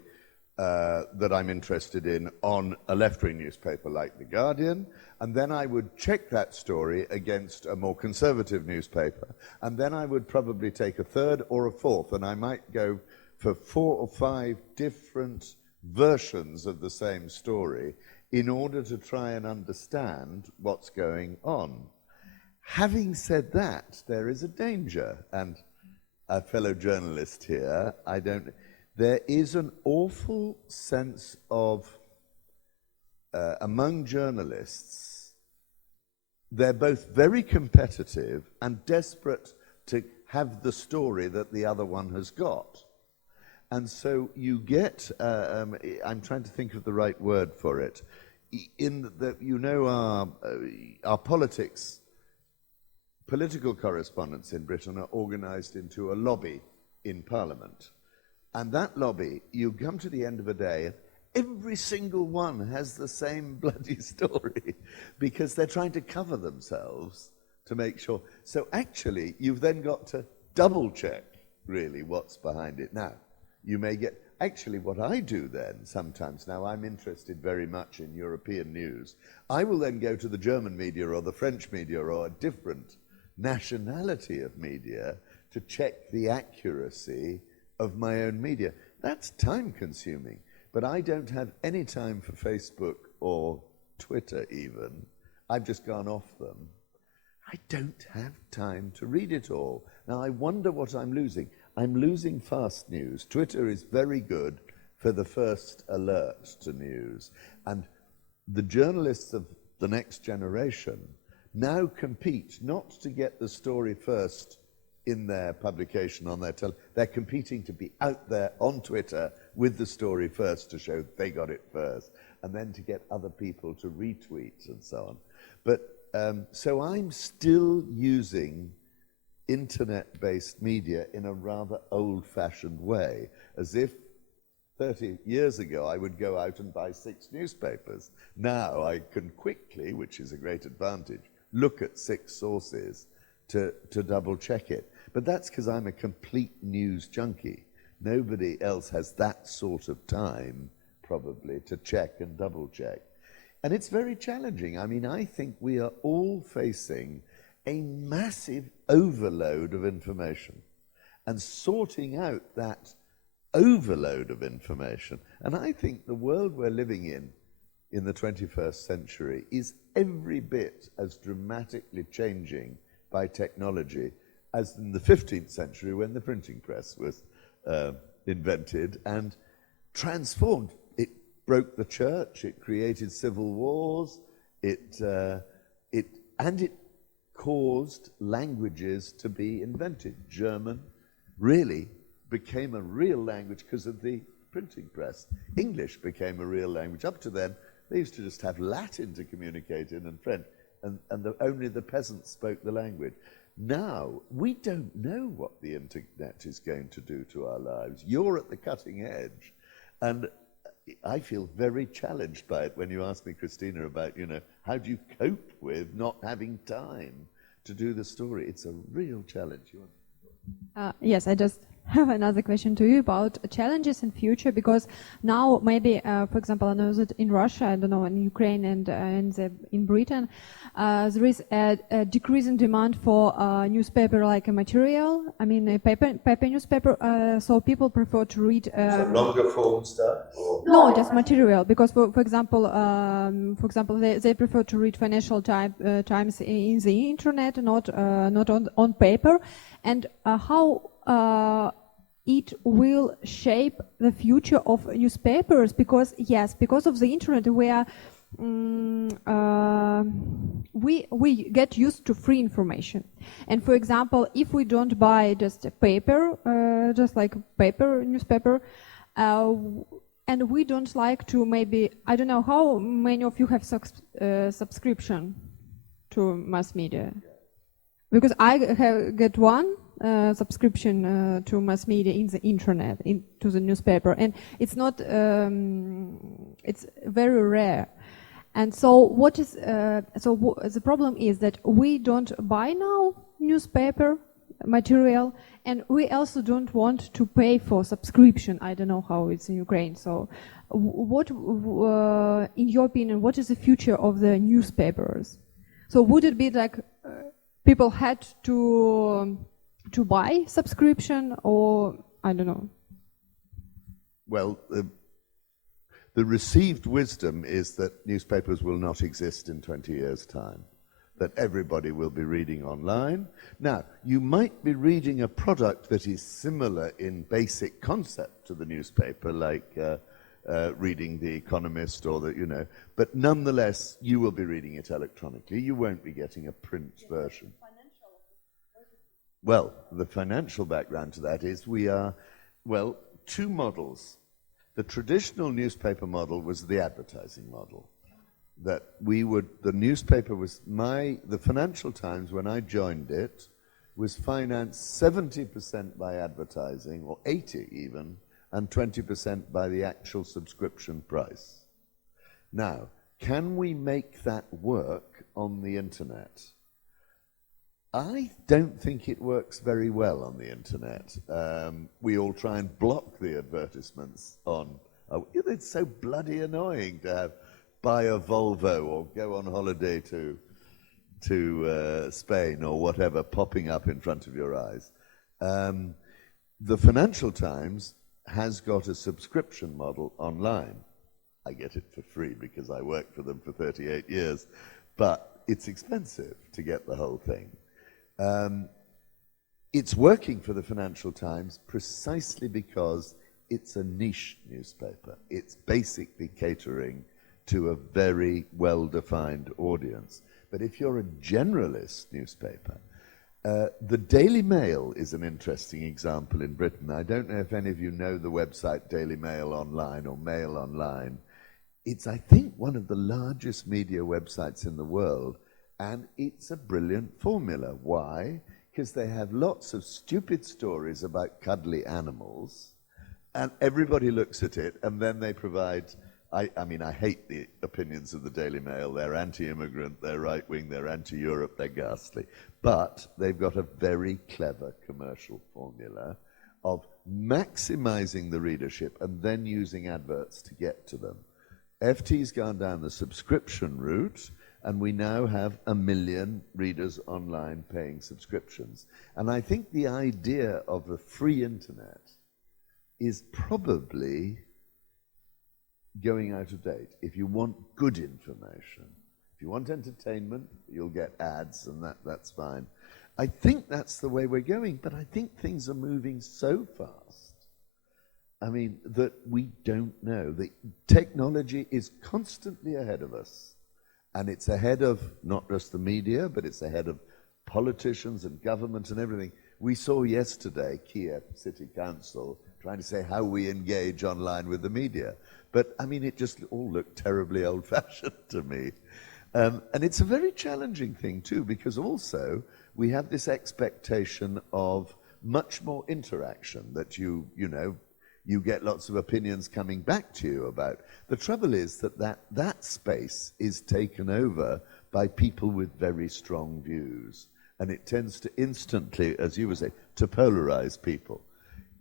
that I'm interested in on a left-wing newspaper like The Guardian, and then I would check that story against a more conservative newspaper, and then I would probably take a third or a fourth, and I might go for 4 or 5 different versions of the same story in order to try and understand what's going on. Having said that, there is a danger, and a fellow journalist here, there is an awful sense of, among journalists, they're both very competitive and desperate to have the story that the other one has got. And so you get, I'm trying to think of the right word for it, in that, you know, our political correspondents in Britain are organized into a lobby in Parliament. And that lobby, you come to the end of the day, every single one has the same bloody story because they're trying to cover themselves to make sure. So actually, you've then got to double check, really, what's behind it. Now, you may get, actually what I do then sometimes, now I'm interested very much in European news, I will then go to the German media or the French media or a different nationality of media to check the accuracy of my own media. That's time consuming, but I don't have any time for Facebook or Twitter even. I've just gone off them. I don't have time to read it all. Now I wonder what I'm losing. I'm losing fast news. Twitter is very good for the first alert to news. And the journalists of the next generation now compete not to get the story first in their publication on their they're competing to be out there on Twitter with the story first to show they got it first, and then to get other people to retweet and so on. But so I'm still using internet-based media in a rather old-fashioned way, as if 30 years ago I would go out and buy 6 newspapers. Now I can quickly, which is a great advantage, look at 6 sources to double-check it. But that's because I'm a complete news junkie. Nobody else has that sort of time, probably, to check and double-check. And it's very challenging. I mean, I think we are all facing a massive overload of information and sorting out that overload of information. And I think the world we're living in the 21st century, is every bit as dramatically changing by technology as in the 15th century when the printing press was invented and transformed. It broke the church, it created civil wars, it caused languages to be invented. German really became a real language because of the printing press. English became a real language. Up to then, they used to just have Latin to communicate in and French, and only the peasants spoke the language. Now, we don't know what the internet is going to do to our lives. You're at the cutting edge, and I feel very challenged by it when you ask me, Christina, about, how do you cope with not having time to do the story? It's a real challenge. Yes, I just have another question to you about challenges in future, because now maybe, for example, I know that in Russia, I don't know, in Ukraine and in Britain, there is a decrease in demand for newspaper like a material. I mean, a paper newspaper. So people prefer to read. Longer form stuff? No, just material. Because for example, they prefer to read financial times in the internet, not on paper. And how it will shape the future of newspapers, because of the internet we get used to free information. And for example, if we don't buy just a paper, just like paper newspaper, and we don't like to, maybe, I don't know how many of you have subscription to mass media, because I get one subscription to mass media in the internet, to the newspaper, and it's not, it's very rare. And so the problem is that we don't buy now newspaper material, and we also don't want to pay for subscription. I don't know how it's in Ukraine. So what, in your opinion, what is the future of the newspapers? So would it be like people had to buy subscription, or I don't know? Well, the received wisdom is that newspapers will not exist in 20 years' time, that everybody will be reading online. Now, you might be reading a product that is similar in basic concept to the newspaper, like reading The Economist or but nonetheless, you will be reading it electronically. You won't be getting a print version. Well, the financial background to that is we are, two models. The traditional newspaper model was the advertising model. That the newspaper was the Financial Times, when I joined it, was financed 70% by advertising, or 80 even, and 20% by the actual subscription price. Now, can we make that work on the internet? I don't think it works very well on the internet. We all try and block the advertisements on. It's so bloody annoying to have buy a Volvo or go on holiday to Spain or whatever popping up in front of your eyes. The Financial Times has got a subscription model online. I get it for free because I worked for them for 38 years, but it's expensive to get the whole thing. It's working for the Financial Times precisely because it's a niche newspaper. It's basically catering to a very well-defined audience. But if you're a generalist newspaper, the Daily Mail is an interesting example in Britain. I don't know if any of you know the website Daily Mail Online or Mail Online. It's, I think, one of the largest media websites in the world, and it's a brilliant formula. Why? Because they have lots of stupid stories about cuddly animals, and everybody looks at it, and then they provide, I mean, I hate the opinions of the Daily Mail. They're anti-immigrant, they're right-wing, they're anti-Europe, they're ghastly. But they've got a very clever commercial formula of maximizing the readership and then using adverts to get to them. FT's gone down the subscription route, and we now have 1 million readers online paying subscriptions. And I think the idea of the free internet is probably going out of date. If you want good information, if you want entertainment, you'll get ads, and that's fine. I think that's the way we're going, but I think things are moving so fast, I mean, that we don't know. The technology is constantly ahead of us, and it's ahead of not just the media, but it's ahead of politicians and government and everything. We saw yesterday Kiev City Council trying to say how we engage online with the media. But, I mean, it just all looked terribly old-fashioned to me. And it's a very challenging thing, too, because also we have this expectation of much more interaction, that you get lots of opinions coming back to you about. The trouble is that space is taken over by people with very strong views, and it tends to instantly, as you would say, to polarize people.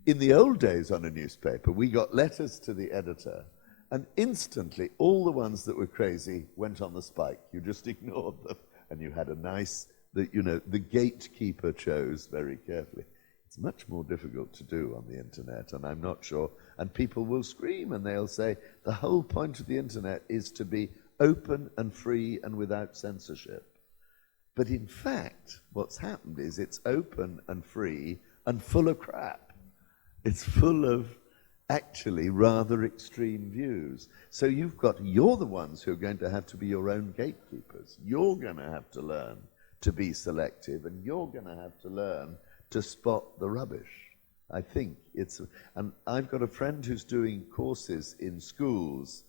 In the old days on a newspaper, we got letters to the editor, and instantly all the ones that were crazy went on the spike. You just ignored them, and you had a nice, the gatekeeper chose very carefully. It's much more difficult to do on the internet, and I'm not sure. And people will scream, and they'll say, the whole point of the internet is to be open and free and without censorship. But in fact, what's happened is it's open and free and full of crap. It's full of actually rather extreme views. So you're the ones who are going to have to be your own gatekeepers. You're going to have to learn to be selective, and you're going to have to learn to spot the rubbish. I think and I've got a friend who's doing courses in schools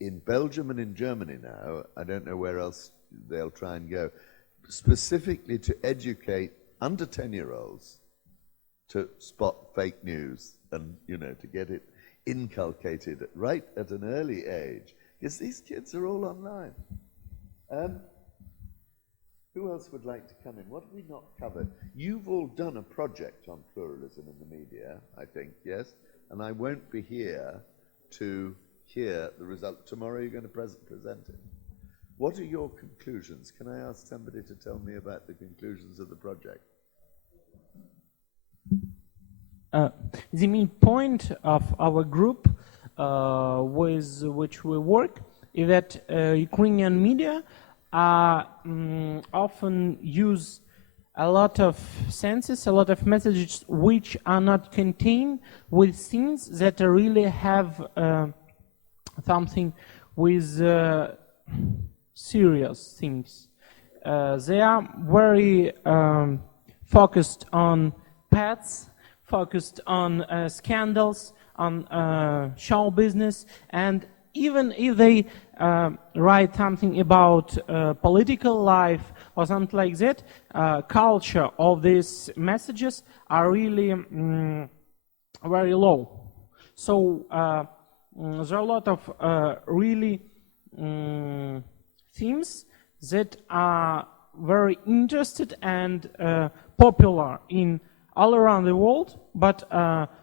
in Belgium and in Germany now. I don't know where else they'll try and go, specifically to educate under 10-year-olds to spot fake news and, to get it inculcated right at an early age, because these kids are all online. Who else would like to come in? What have we not covered? You've all done a project on pluralism in the media, I think, yes? And I won't be here to hear the result. Tomorrow you're going to present it. What are your conclusions? Can I ask somebody to tell me about the conclusions of the project? The main point of our group with which we work is that Ukrainian media often use a lot of sentences, a lot of messages which are not contained with things that really have something with serious things. They are very focused on pets, focused on scandals, on show business, and even if they write something about political life or something like that, culture of these messages are really very low. So there are a lot of really themes that are very interested and popular in all around the world, but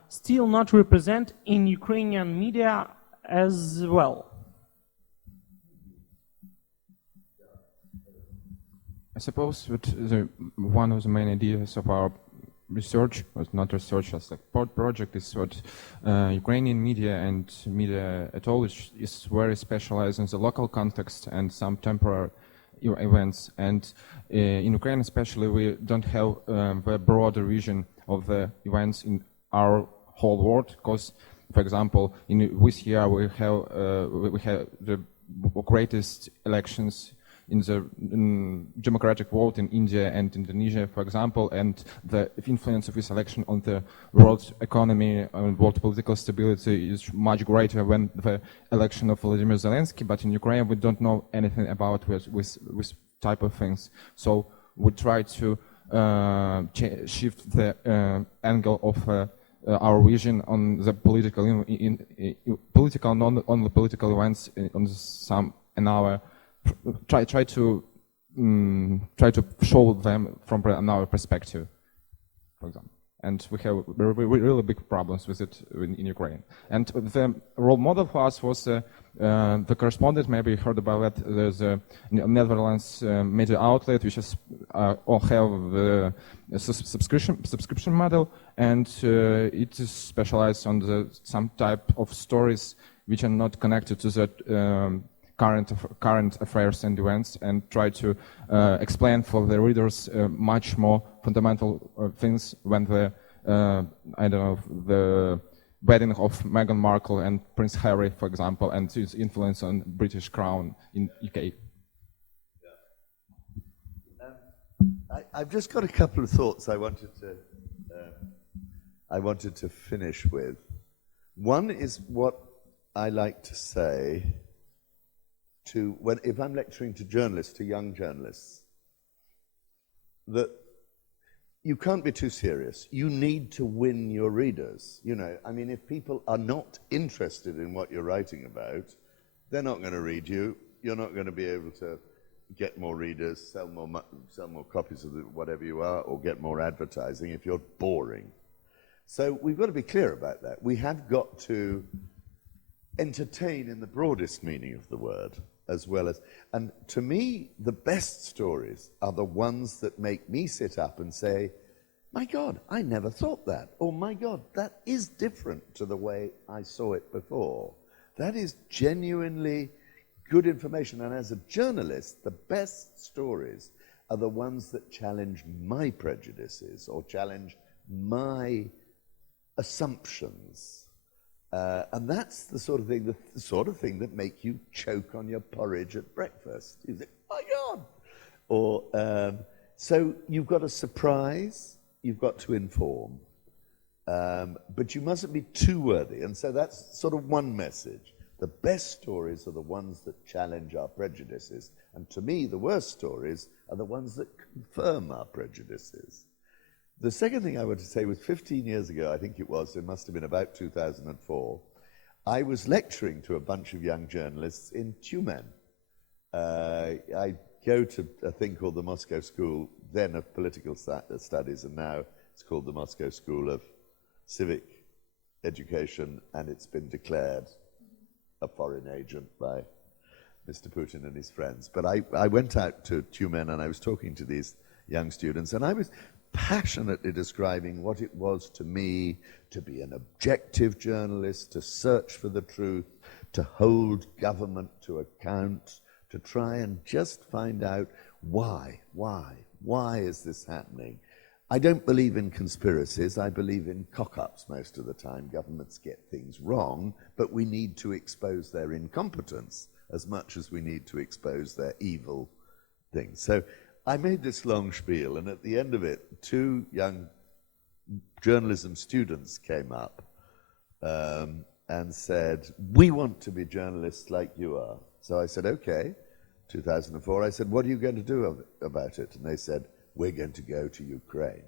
still not represent in Ukrainian media as well. I suppose that one of the main ideas of our research, was not research as a project, is what Ukrainian media and media at all is very specialized in the local context and some temporary events. And in Ukraine especially, we don't have the broader vision of the events in our whole world, because, for example, in this year we have the greatest elections in the democratic world in India and Indonesia, for example, and the influence of this election on the world economy and world political stability is much greater than the election of Vladimir Zelensky. But in Ukraine, we don't know anything about this type of things. So we try to shift the angle of our vision on the political, political, not only political events on some in our. Try to show them from another perspective, for example. And we have really big problems with it in Ukraine. And the role model for us was the correspondent. Maybe you heard about it. There's a Netherlands media outlet which is all have the subscription model, and it is specialized on some type of stories which are not connected to that. Current affairs and events, and try to explain for the readers much more fundamental things when the the wedding of Meghan Markle and Prince Harry, for example, and his influence on British Crown in UK. I've just got a couple of thoughts I wanted to finish with. One is what I like to say if I'm lecturing to journalists, to young journalists, that you can't be too serious. You need to win your readers. You know, I mean, if people are not interested in what you're writing about, they're not going to read you. You're not going to be able to get more readers, sell more copies of whatever you are, or get more advertising if you're boring. So we've got to be clear about that. We have got to entertain in the broadest meaning of the word, as well as, and to me, the best stories are the ones that make me sit up and say, my God, I never thought that, or my God, that is different to the way I saw it before. That is genuinely good information, and as a journalist, the best stories are the ones that challenge my prejudices or challenge my assumptions. And that's the sort of thing that make you choke on your porridge at breakfast. You think, my God! Or so you've got to surprise, you've got to inform, but you mustn't be too worthy. And so that's sort of one message. The best stories are the ones that challenge our prejudices, and to me, the worst stories are the ones that confirm our prejudices. The second thing I want to say was 15 years ago, I think it must have been about 2004, I was lecturing to a bunch of young journalists in Tyumen. I go to a thing called the Moscow School, then of Political Studies, and now it's called the Moscow School of Civic Education, and it's been declared a foreign agent by Mr. Putin and his friends. But I went out to Tyumen and I was talking to these young students, and I was passionately describing what it was to me to be an objective journalist, to search for the truth, to hold government to account, to try and just find out why is this happening? I don't believe in conspiracies. I believe in cock-ups most of the time. Governments get things wrong, but we need to expose their incompetence as much as we need to expose their evil things. So I made this long spiel, and at the end of it, two young journalism students came up and said, we want to be journalists like you are. So I said, okay. 2004, I said, what are you going to do about it? And they said, we're going to go to Ukraine.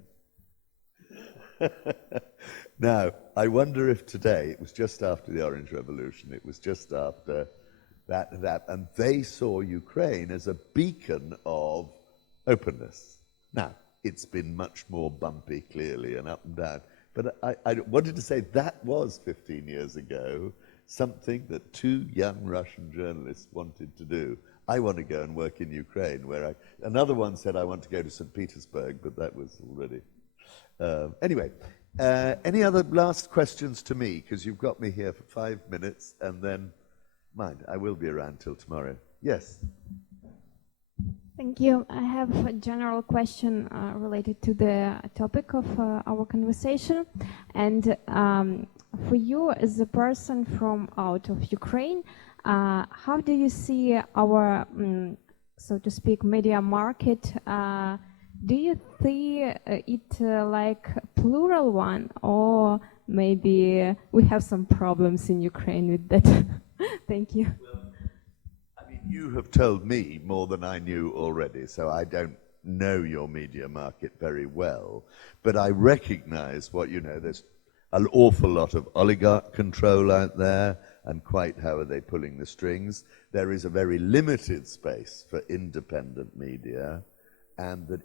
Now, I wonder if today, it was just after the Orange Revolution, it was just after that, and they saw Ukraine as a beacon of openness. Now, it's been much more bumpy, clearly, and up and down. But I wanted to say that was 15 years ago, something that two young Russian journalists wanted to do. I want to go and work in Ukraine, another one said I want to go to St. Petersburg, but that was already. Anyway, any other last questions to me? Because you've got me here for 5 minutes, and then, mind, I will be around till tomorrow. Yes. Thank you. I have a general question related to the topic of our conversation. And for you, as a person from out of Ukraine, how do you see our, so to speak, media market? Do you see it like a plural one, or maybe we have some problems in Ukraine with that? Thank you. You have told me more than I knew already, so I don't know your media market very well. But I recognize what you know. There's an awful lot of oligarch control out there, and quite how are they pulling the strings. There is a very limited space for independent media, and that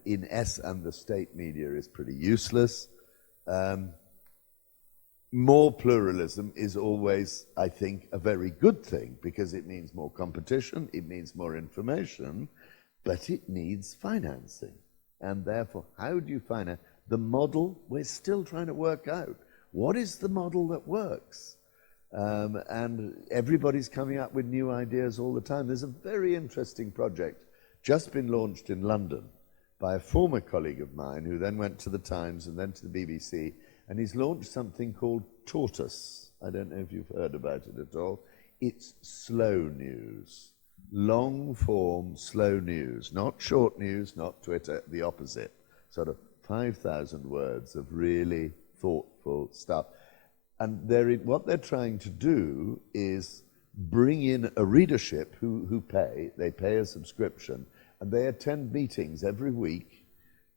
and the state media is pretty useless. More pluralism is always, I think, a very good thing, because it means more competition, it means more information, but it needs financing. And therefore, how do you finance? The model, we're still trying to work out. What is the model that works? And everybody's coming up with new ideas all the time. There's a very interesting project just been launched in London by a former colleague of mine who then went to the Times and then to the BBC, and he's launched something called Tortoise. I don't know if you've heard about it at all. It's slow news, long form slow news, not short news, not Twitter, the opposite. Sort of 5,000 words of really thoughtful stuff. And what they're trying to do is bring in a readership who they pay a subscription, and they attend meetings every week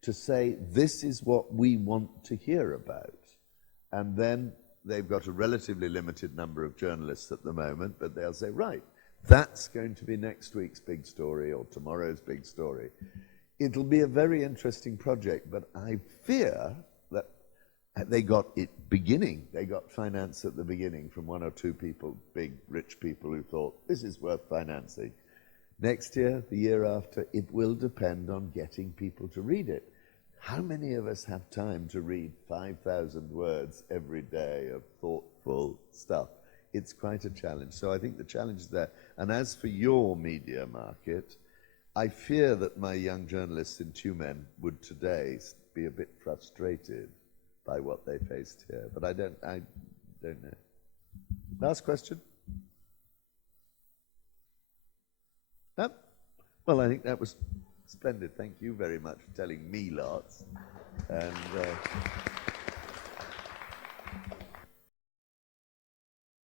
to say, this is what we want to hear about. And then they've got a relatively limited number of journalists at the moment, but they'll say, right, that's going to be next week's big story or tomorrow's big story. It'll be a very interesting project, but I fear that they got finance at the beginning from one or two people, big rich people who thought, this is worth financing. Next year, the year after, it will depend on getting people to read it. How many of us have time to read 5,000 words every day of thoughtful stuff? It's quite a challenge. So I think the challenge is there. And as for your media market, I fear that my young journalists in Tumen would today be a bit frustrated by what they faced here. But I don't know. Last question? No? Well, I think that was splendid. Thank you very much for telling me lots. And